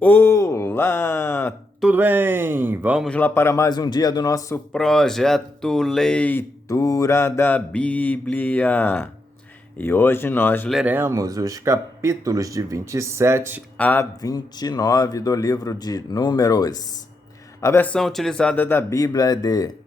Olá, tudo bem? Vamos lá para mais um dia do nosso projeto Leitura da Bíblia. E hoje nós leremos os capítulos de 27 a 29 do livro de Números. A versão utilizada da Bíblia é de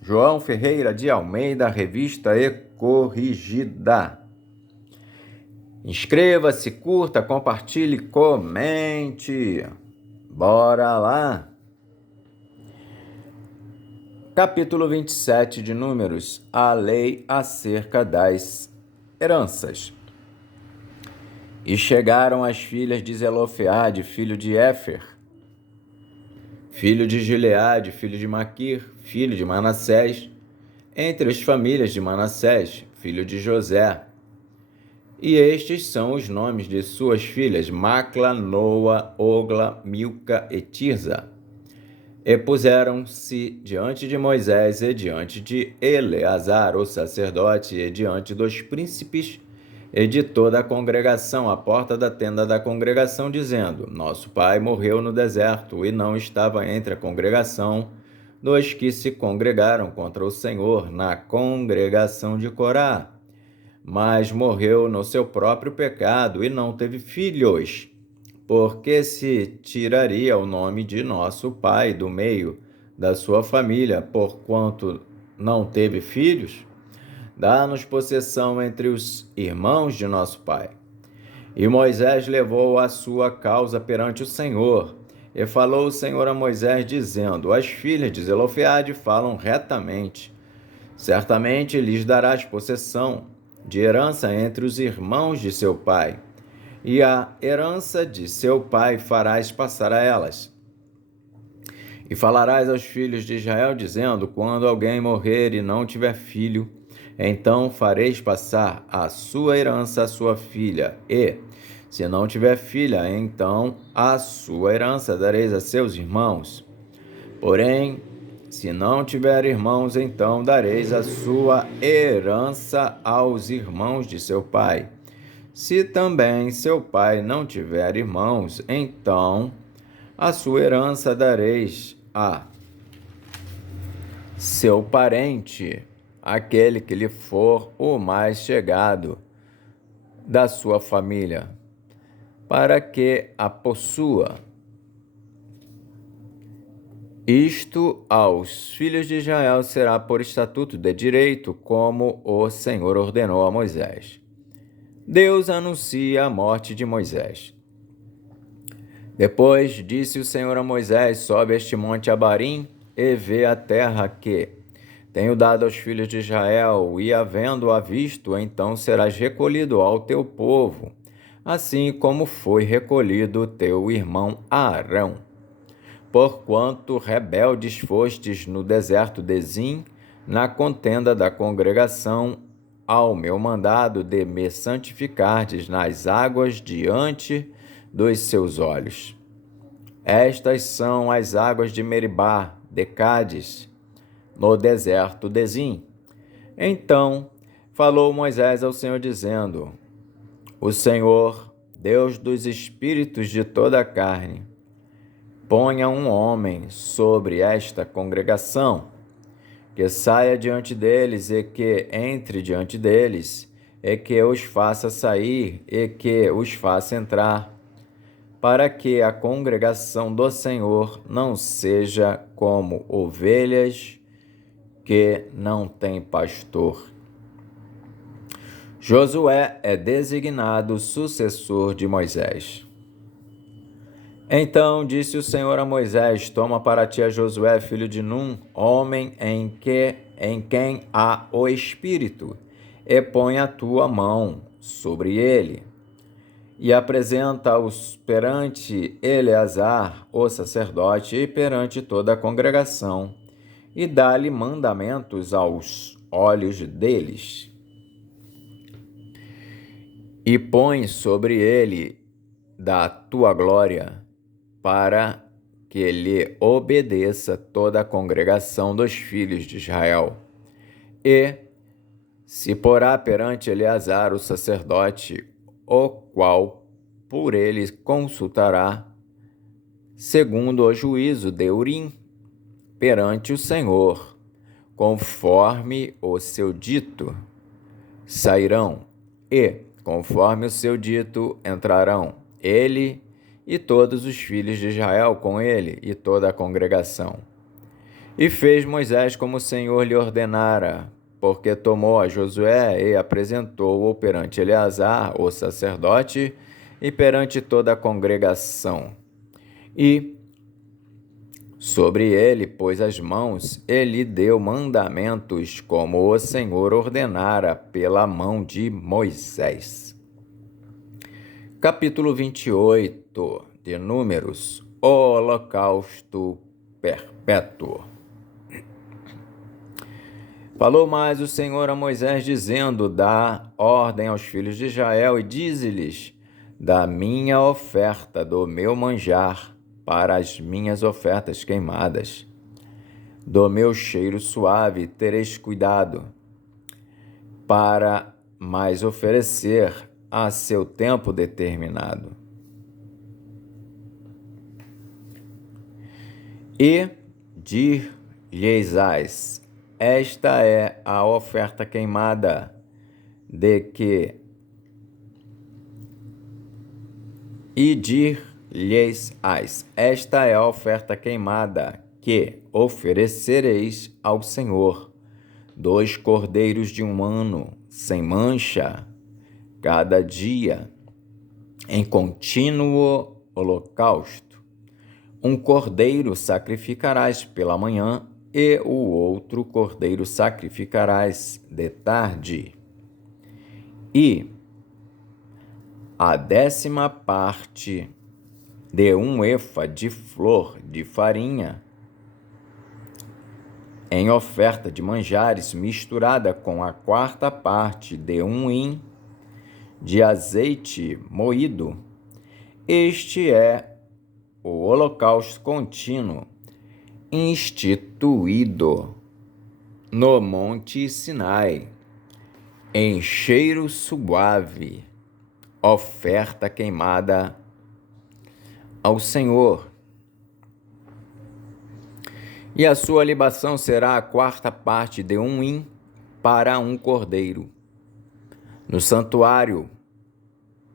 João Ferreira de Almeida, revista e corrigida. Inscreva-se, curta, compartilhe, comente. Bora lá! Capítulo 27 de Números, a lei acerca das heranças. E chegaram as filhas de Zelofeade, filho de Éfer, filho de Gileade, filho de Maquir, filho de Manassés, entre as famílias de Manassés, filho de José. E estes são os nomes de suas filhas: Macla, Noa, Ogla, Milca e Tirza. E puseram-se diante de Moisés e diante de Eleazar, o sacerdote, e diante dos príncipes e de toda a congregação, à porta da tenda da congregação, dizendo: Nosso pai morreu no deserto e não estava entre a congregação dos que se congregaram contra o Senhor na congregação de Corá, mas morreu no seu próprio pecado e não teve filhos. Porque se tiraria o nome de nosso pai do meio da sua família, porquanto não teve filhos? Dá-nos possessão entre os irmãos de nosso pai. E Moisés levou a sua causa perante o Senhor. E falou o Senhor a Moisés, dizendo: As filhas de Zelofeade falam retamente. Certamente lhes darás possessão de herança entre os irmãos de seu pai, e a herança de seu pai farás passar a elas. E falarás aos filhos de Israel, dizendo: Quando alguém morrer e não tiver filho, então fareis passar a sua herança à sua filha, e, se não tiver filha, então a sua herança dareis a seus irmãos. Porém, se não tiver irmãos, então dareis a sua herança aos irmãos de seu pai. Se também seu pai não tiver irmãos, então a sua herança dareis a seu parente, aquele que lhe for o mais chegado da sua família, para que a possua. Isto aos filhos de Israel será por estatuto de direito, como o Senhor ordenou a Moisés. Deus anuncia a morte de Moisés. Depois disse o Senhor a Moisés: Sobe este monte Abarim e vê a terra que tenho dado aos filhos de Israel, e havendo-a visto, então serás recolhido ao teu povo, assim como foi recolhido teu irmão Arão. Porquanto rebeldes fostes no deserto de Zim, na contenda da congregação, ao meu mandado de me santificardes nas águas diante dos seus olhos. Estas são as águas de Meribá, de Cádiz, no deserto de Zim. Então falou Moisés ao Senhor, dizendo: O Senhor, Deus dos espíritos de toda a carne, ponha um homem sobre esta congregação, que saia diante deles e que entre diante deles, e que os faça sair e que os faça entrar, para que a congregação do Senhor não seja como ovelhas que não têm pastor. Josué é designado sucessor de Moisés. Então disse o Senhor a Moisés: Toma para ti a Josué, filho de Num, homem em quem há o Espírito, e põe a tua mão sobre ele. E apresenta-os perante Eleazar, o sacerdote, e perante toda a congregação, e dá-lhe mandamentos aos olhos deles. E põe sobre ele da tua glória, para que lhe obedeça toda a congregação dos filhos de Israel. E se porá perante Eleazar, o sacerdote, o qual por ele consultará, segundo o juízo de Urim, perante o Senhor, conforme o seu dito, sairão, e, conforme o seu dito, entrarão, ele e todos os filhos de Israel com ele, e toda a congregação. E fez Moisés como o Senhor lhe ordenara, porque tomou a Josué e apresentou-o perante Eleazar, o sacerdote, e perante toda a congregação. E sobre ele pôs as mãos e lhe deu mandamentos, como o Senhor ordenara pela mão de Moisés. Capítulo 28 de Números, o holocausto perpétuo. Falou mais o Senhor a Moisés, dizendo: dá ordem aos filhos de Israel e dize-lhes: da minha oferta, do meu manjar, para as minhas ofertas queimadas, do meu cheiro suave tereis cuidado, para mais oferecer a seu tempo determinado. E dir-lhes-ás: esta é a oferta queimada de que... E dir-lhes-ás: esta é a oferta queimada que oferecereis ao Senhor: 2 cordeiros de 1 ano, sem mancha, cada dia, em contínuo holocausto. 1 cordeiro sacrificarás pela manhã, e o outro cordeiro sacrificarás de tarde. E a 10ª parte de 1 efa de flor de farinha, em oferta de manjares, misturada com a 4ª parte de 1 hin de azeite moído. Este é o holocausto contínuo, instituído no Monte Sinai, em cheiro suave, oferta queimada ao Senhor. E a sua libação será a 4ª parte de 1 hin para 1 cordeiro. No santuário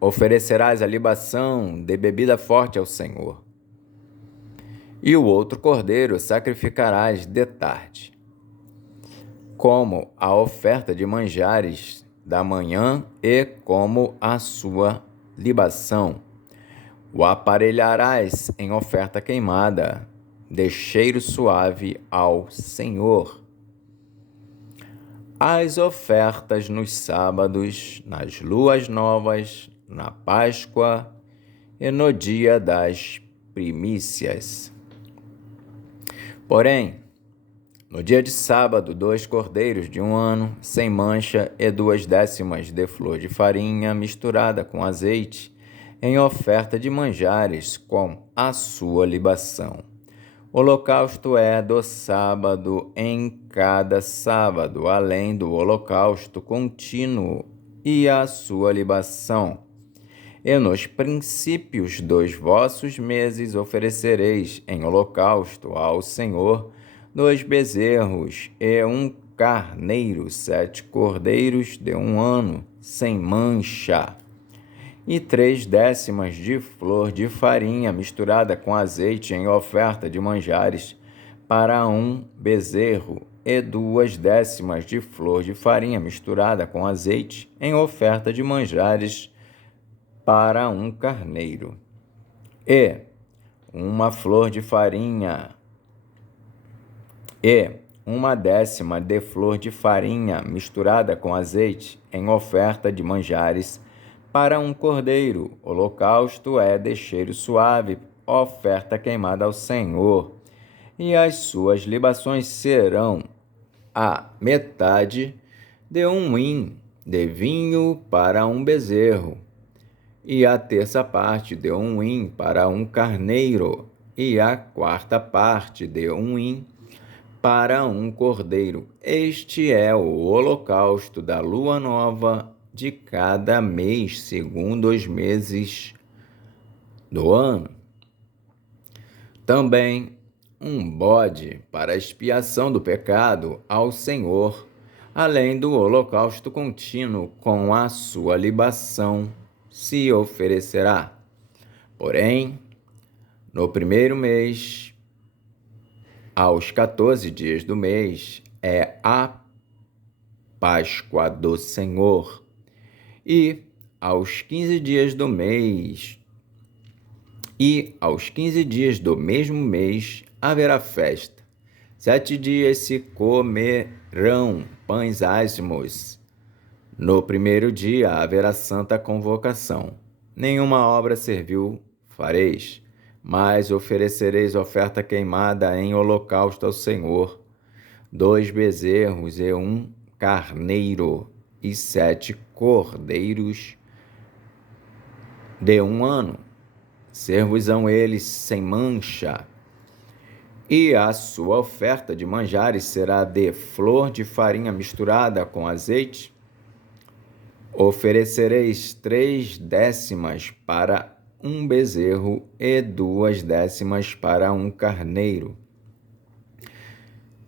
oferecerás a libação de bebida forte ao Senhor. E o outro cordeiro sacrificarás de tarde, como a oferta de manjares da manhã e como a sua libação. O aparelharás em oferta queimada, de cheiro suave ao Senhor. As ofertas nos sábados, nas luas novas, na Páscoa e no dia das primícias. Porém, no dia de sábado, 2 cordeiros de 1 ano, sem mancha, e 2/10 de flor de farinha misturada com azeite, em oferta de manjares com a sua libação. O holocausto é do sábado em cada sábado, além do holocausto contínuo e a sua libação. E nos princípios dos vossos meses oferecereis em holocausto ao Senhor 2 bezerros e 1 carneiro, 7 cordeiros de 1 ano, sem mancha, e 3/10 de flor de farinha misturada com azeite em oferta de manjares para 1 bezerro, e 2/10 de flor de farinha misturada com azeite em oferta de manjares para 1 carneiro, e 1 flor de farinha, e 1/10 de flor de farinha misturada com azeite em oferta de manjares para 1 cordeiro. Holocausto é de cheiro suave, oferta queimada ao Senhor. E as suas libações serão a metade de 1 hin de vinho para 1 bezerro, e a 1/3 parte de 1 hin para 1 carneiro, e a 4ª parte de 1 hin para 1 cordeiro. Este é o holocausto da lua nova de cada mês, segundo os meses do ano. Também um bode para expiação do pecado ao Senhor, além do holocausto contínuo com a sua libação, se oferecerá. Porém, no primeiro mês, aos 14 dias do mês, é a Páscoa do Senhor. E aos 15 dias do mês, aos 15 dias do mesmo mês, haverá festa. 7 dias se comerão pães ázimos. No primeiro dia haverá santa convocação. Nenhuma obra servil fareis, mas oferecereis oferta queimada em holocausto ao Senhor, 2 bezerros e 1 carneiro, e 7 cordeiros de 1 ano. Ser-vos-ão eles sem mancha. E a sua oferta de manjares será de flor de farinha misturada com azeite. Oferecereis 3 décimas para 1 bezerro e 2 décimas para 1 carneiro.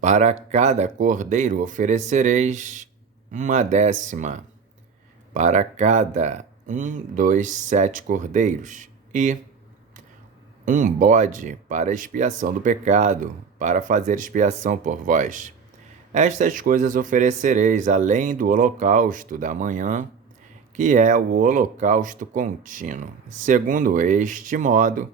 Para cada cordeiro oferecereis 1 décima, para cada 7 cordeiros, e 1 bode para expiação do pecado, para fazer expiação por vós. Estas coisas oferecereis além do holocausto da manhã, que é o holocausto contínuo. Segundo este modo,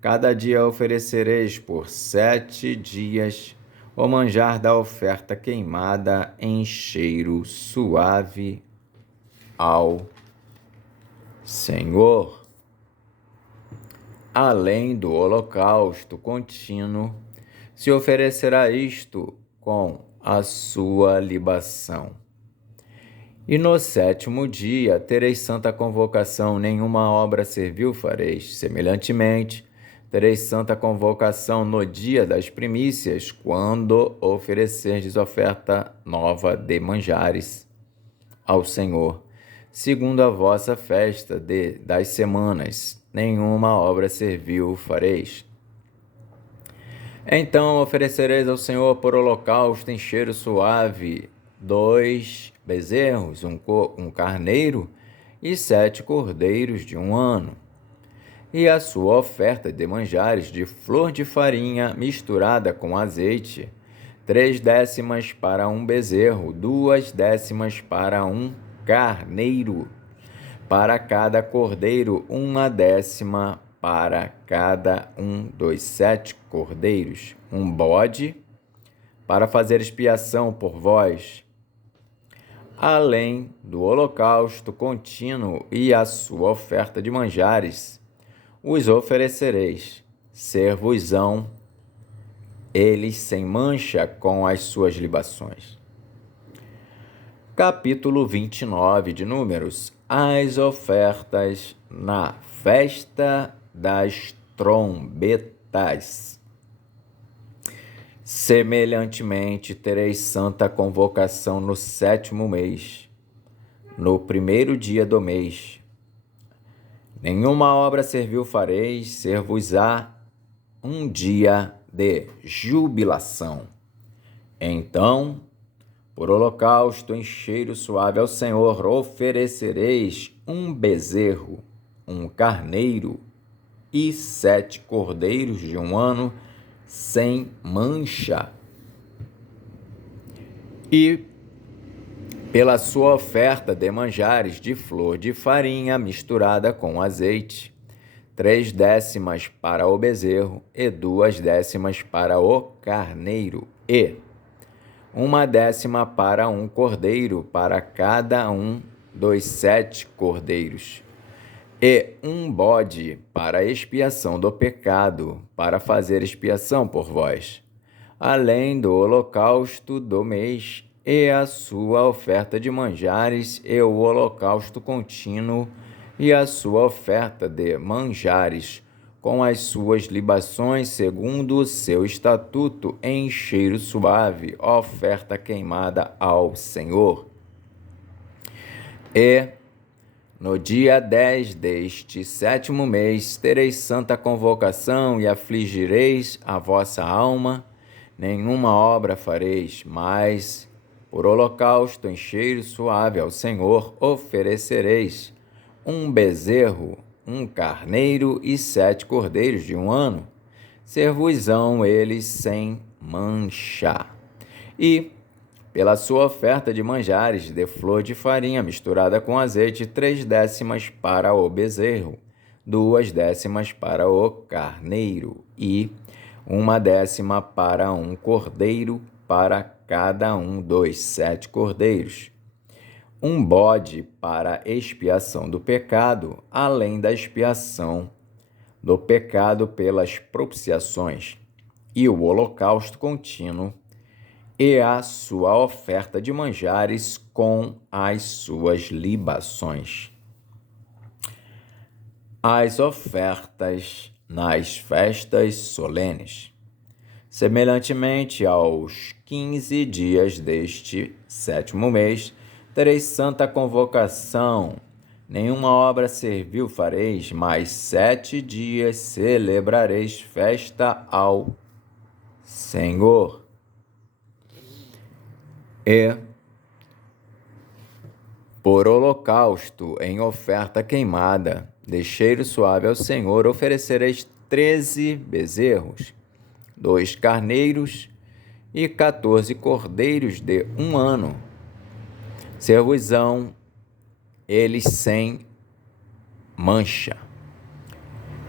cada dia oferecereis por 7 dias o manjar da oferta queimada em cheiro suave ao Senhor. Além do holocausto contínuo, se oferecerá isto com a sua libação. E no 7º dia tereis santa convocação, nenhuma obra servil fareis. Semelhantemente, tereis santa convocação no dia das primícias, quando oferecerdes oferta nova de manjares ao Senhor, segundo a vossa festa das semanas, nenhuma obra servil fareis. Então oferecereis ao Senhor por holocausto em cheiro suave 2 bezerros, um carneiro e 7 cordeiros de 1 ano. E a sua oferta de manjares de flor de farinha misturada com azeite, 3 décimas para 1 bezerro, 2 décimas para 1 carneiro, para cada cordeiro 1 décima para cada dos 7 cordeiros, 1 bode para fazer expiação por vós, além do holocausto contínuo e a sua oferta de manjares, os oferecereis. Ser-vos-ão eles sem mancha com as suas libações. Capítulo 29 de Números. As ofertas na festa das trombetas. Semelhantemente, tereis santa convocação no 7º mês, no primeiro dia do mês. Nenhuma obra servil fareis, ser-vos-á um dia de jubilação. Então, por holocausto em cheiro suave ao Senhor, oferecereis 1 bezerro, 1 carneiro e 7 cordeiros de 1 ano, sem mancha. E pela sua oferta de manjares de flor de farinha misturada com azeite, 3 décimas para o bezerro e 2 décimas para o carneiro, e 1 décima para 1 cordeiro, para cada dos 7 cordeiros, e 1 bode para expiação do pecado, para fazer expiação por vós, além do holocausto do mês, e a sua oferta de manjares, e o holocausto contínuo, e a sua oferta de manjares, com as suas libações, segundo o seu estatuto, em cheiro suave, oferta queimada ao Senhor. E No dia 10 deste 7º mês, tereis santa convocação e afligireis a vossa alma. Nenhuma obra fareis, mas, por holocausto em cheiro suave ao Senhor, oferecereis um bezerro, um carneiro e 7 cordeiros de 1 ano. Ser-vos-ão eles sem mancha. E, pela sua oferta de manjares de flor de farinha misturada com azeite, 3/10 para o bezerro, 2/10 para o carneiro e 1/10 para um cordeiro, para cada um dos 7 cordeiros. Um bode para expiação do pecado, além da expiação do pecado pelas propiciações, e o holocausto contínuo, e a sua oferta de manjares com as suas libações. As ofertas nas festas solenes. Semelhantemente aos 15 dias deste 7º mês, tereis santa convocação. Nenhuma obra servil fareis, mas 7 dias celebrareis festa ao Senhor. E, por holocausto em oferta queimada, de cheiro suave ao Senhor, oferecereis 13 bezerros, 2 carneiros e 14 cordeiros de 1 ano. Ser-vos-ão eles sem mancha.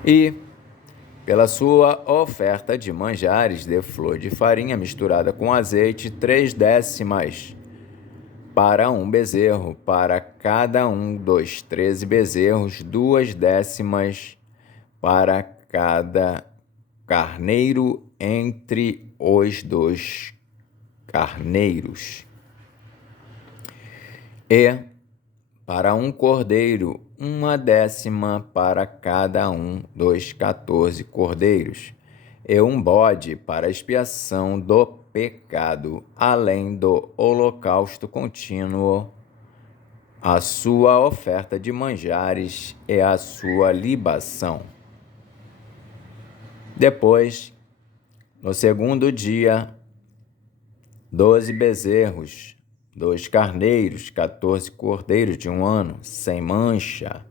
E, pela sua oferta de manjares de flor de farinha misturada com azeite, 3/10 para um bezerro, para cada um dos 13 bezerros, 2/10 para cada carneiro entre os 2 carneiros. E, para um cordeiro, 1/10 para cada um dos 14 cordeiros, e um bode para expiação do pecado, além do holocausto contínuo, a sua oferta de manjares e a sua libação. Depois, no 2º dia, 12 bezerros, 2 carneiros, 14 cordeiros de 1 ano, sem mancha,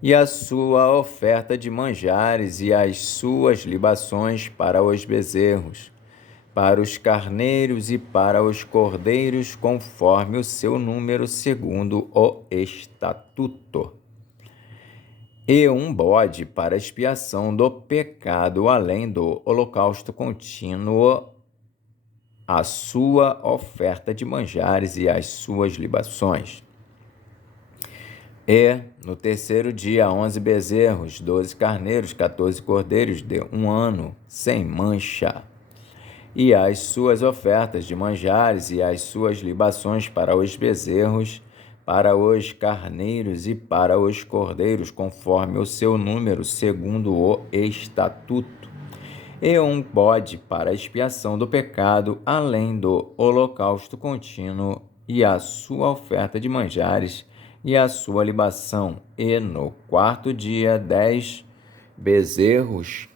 e a sua oferta de manjares e as suas libações para os bezerros, para os carneiros e para os cordeiros, conforme o seu número, segundo o estatuto. E um bode para expiação do pecado, além do holocausto contínuo, a sua oferta de manjares e as suas libações. E, no 3º dia, 11 bezerros, 12 carneiros, 14 cordeiros de 1 ano, sem mancha, e as suas ofertas de manjares e as suas libações para os bezerros, para os carneiros e para os cordeiros, conforme o seu número, segundo o estatuto. E um bode para expiação do pecado, além do holocausto contínuo, e a sua oferta de manjares e a sua libação. E no 4º dia, 10 bezerros,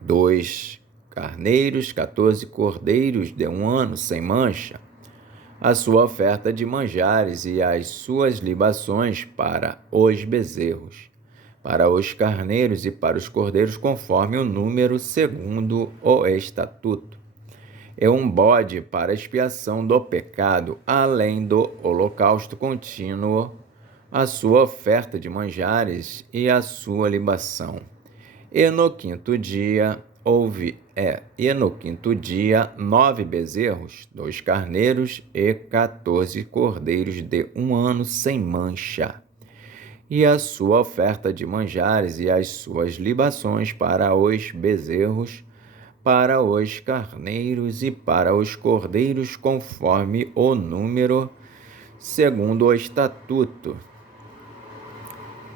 2 carneiros, 14 cordeiros de 1 ano, sem mancha, a sua oferta de manjares e as suas libações para os bezerros, para os carneiros e para os cordeiros, conforme o número, segundo o estatuto. E um bode para expiação do pecado, além do holocausto contínuo, a sua oferta de manjares e a sua libação. E no 5º dia, 9 bezerros, 2 carneiros e 14 cordeiros de 1 ano, sem mancha, e a sua oferta de manjares e as suas libações para os bezerros, para os carneiros e para os cordeiros, conforme o número, segundo o estatuto.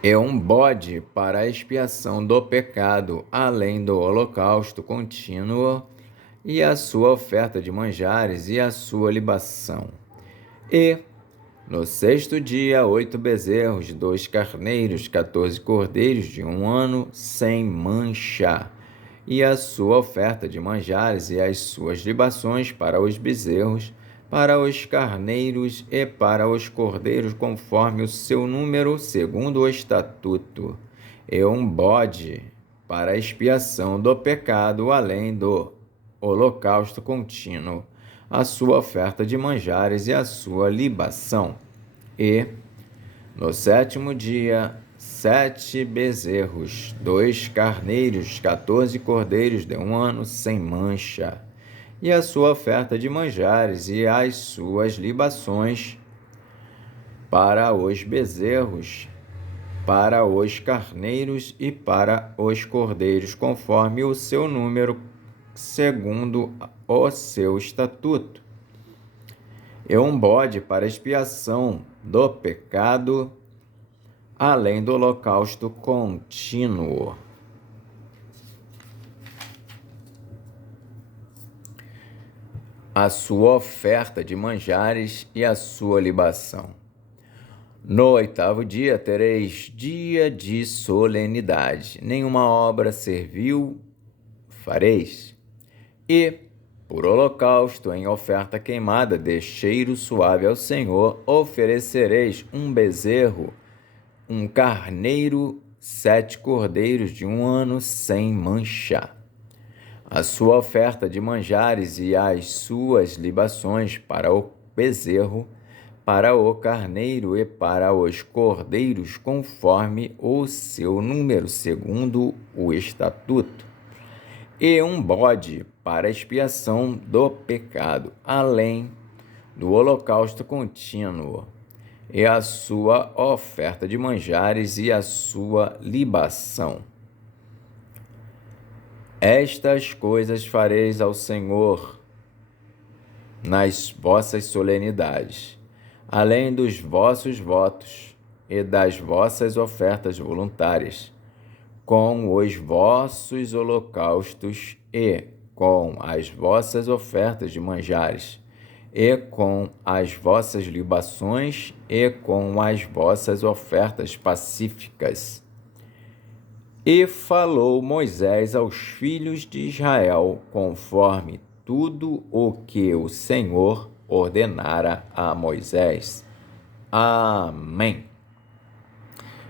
E um bode para a expiação do pecado, além do holocausto contínuo, e a sua oferta de manjares e a sua libação. E, No sexto dia, 8 bezerros, 2 carneiros, 14 cordeiros de 1 ano, sem mancha, e a sua oferta de manjares e as suas libações para os bezerros, para os carneiros e para os cordeiros, conforme o seu número, segundo o estatuto, e um bode para a expiação do pecado, além do holocausto contínuo, a sua oferta de manjares e a sua libação. E, no sétimo dia, 7 bezerros, 2 carneiros, 14 cordeiros de 1 ano, sem mancha, e a sua oferta de manjares e as suas libações para os bezerros, para os carneiros e para os cordeiros, conforme o seu número, segundo o seu estatuto, e um bode para expiação do pecado, além do holocausto contínuo. A sua oferta de manjares e a sua libação. No 8º dia tereis dia de solenidade, nenhuma obra servil fareis. E, por holocausto, em oferta queimada de cheiro suave ao Senhor, oferecereis um bezerro, um carneiro, 7 cordeiros de 1 ano, sem mancha. A sua oferta de manjares e as suas libações para o bezerro, para o carneiro e para os cordeiros, conforme o seu número, segundo o estatuto. E um bode para expiação do pecado, além do holocausto contínuo, e a sua oferta de manjares e a sua libação. Estas coisas fareis ao Senhor nas vossas solenidades, além dos vossos votos e das vossas ofertas voluntárias, com os vossos holocaustos e com as vossas ofertas de manjares, e com as vossas libações e com as vossas ofertas pacíficas. E falou Moisés aos filhos de Israel, conforme tudo o que o Senhor ordenara a Moisés. Amém.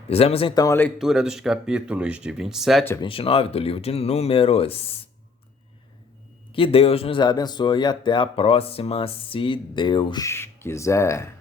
Fizemos então a leitura dos capítulos de 27 a 29 do livro de Números. Que Deus nos abençoe e até a próxima, se Deus quiser.